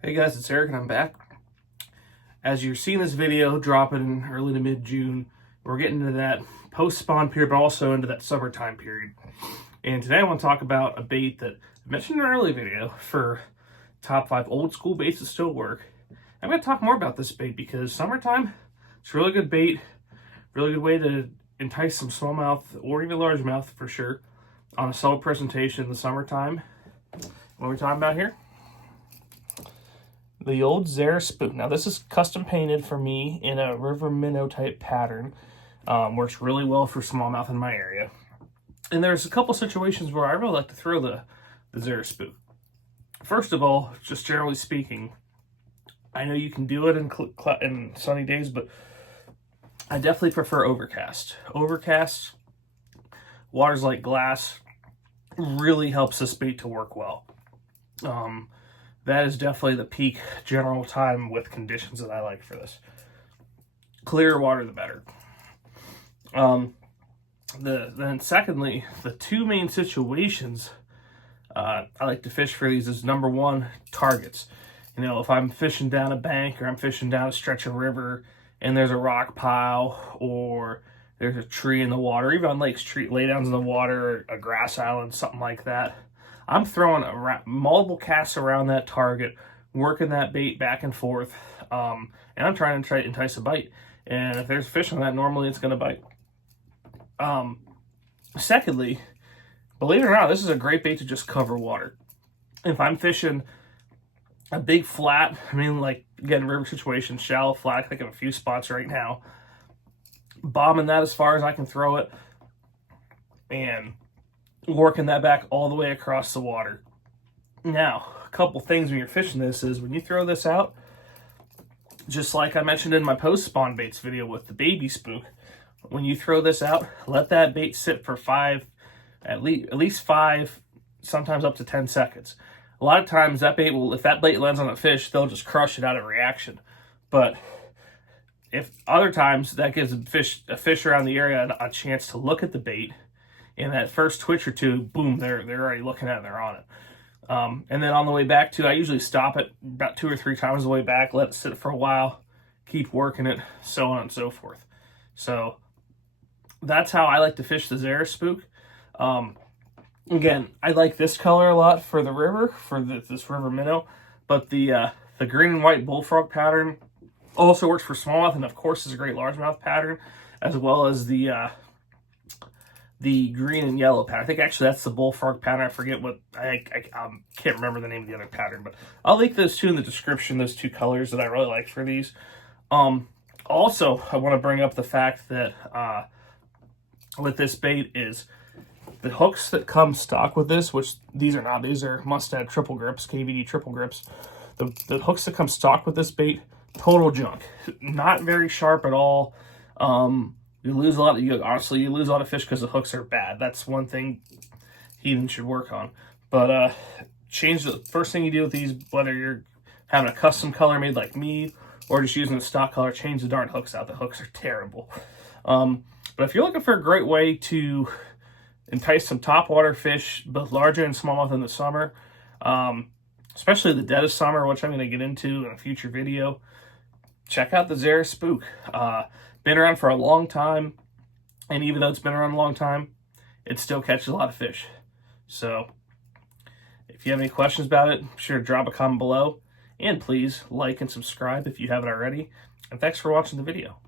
Hey guys, it's Eric and I'm back. As you're seeing this video dropping in early to mid-June, we're getting into that post-spawn period, but also into that summertime period. And today I want to talk about a bait that I mentioned in an early video for top 5 old school baits that still work. I'm going to talk more about this bait because summertime, it's a really good bait, really good way to entice some smallmouth or even largemouth for sure on a solo presentation in the summertime. What are we talking about here? The old Zara Spook. Now this is custom painted for me in a river minnow type pattern. Works really well for smallmouth in my area. And there's a couple situations where I really like to throw the Zara Spook. First of all, just generally speaking, I know you can do it in sunny days, but I definitely prefer overcast. Overcast, water's like glass, really helps this bait to work well. That is definitely the peak general time with conditions that I like for this. Clearer water, the better. Then secondly, the two main situations I like to fish for these is number one, targets. You know, if I'm fishing down a bank or I'm fishing down a stretch of river and there's a rock pile or there's a tree in the water, even on lakes, laydowns in the water, a grass island, something like that, I'm throwing multiple casts around that target, working that bait back and forth, and I'm trying to entice a bite. And if there's fish on that, normally it's going to bite. Secondly, believe it or not, this is a great bait to just cover water. If I'm fishing a big flat, like, again, river situation, shallow flat, I think of a few spots right now, bombing that as far as I can throw it, and working that back all the way across the water. Now, a couple things when you're fishing this is when you throw this out, just like I mentioned in my post-spawn baits video with the baby spook, when you throw this out, let that bait sit for at least 5, sometimes up to 10 seconds. A lot of times that bait will, if that bait lands on a fish, they'll just crush it out of reaction. But if other times that gives a fish around the area a chance to look at the bait, and that first twitch or two, boom, they're already looking at it and they're on it. And then on the way back too, I usually stop it about 2 or 3 times the way back, let it sit for a while, keep working it, so on and so forth. So that's how I like to fish the Zara Spook. Again, I like this color a lot for the river, for this river minnow, but the green and white bullfrog pattern also works for smallmouth, and of course is a great largemouth pattern, as well as the green and yellow pattern. I think actually that's the bullfrog pattern. I forget what, I can't remember the name of the other pattern, but I'll link those two in the description, those two colors that I really like for these. Also, I want to bring up the fact that with this bait is the hooks that come stock with this, which these are not, these are Mustad triple grips, KVD triple grips. The hooks that come stock with this bait, total junk. Not very sharp at all. You lose a lot. Honestly, you lose a lot of fish because the hooks are bad. That's one thing heathen should work on. But change the first thing you do with these, whether you're having a custom color made like me or just using the stock color, change the darn hooks out. The hooks are terrible. But if you're looking for a great way to entice some topwater fish, both larger and smallmouth in the summer, especially the dead of summer, which I'm going to get into in a future video, check out the Zara Spook. Been around for a long time, and even though it's been around a long time, it still catches a lot of fish. So if you have any questions about it, be sure to drop a comment below, and please like and subscribe if you haven't already. And thanks for watching the video.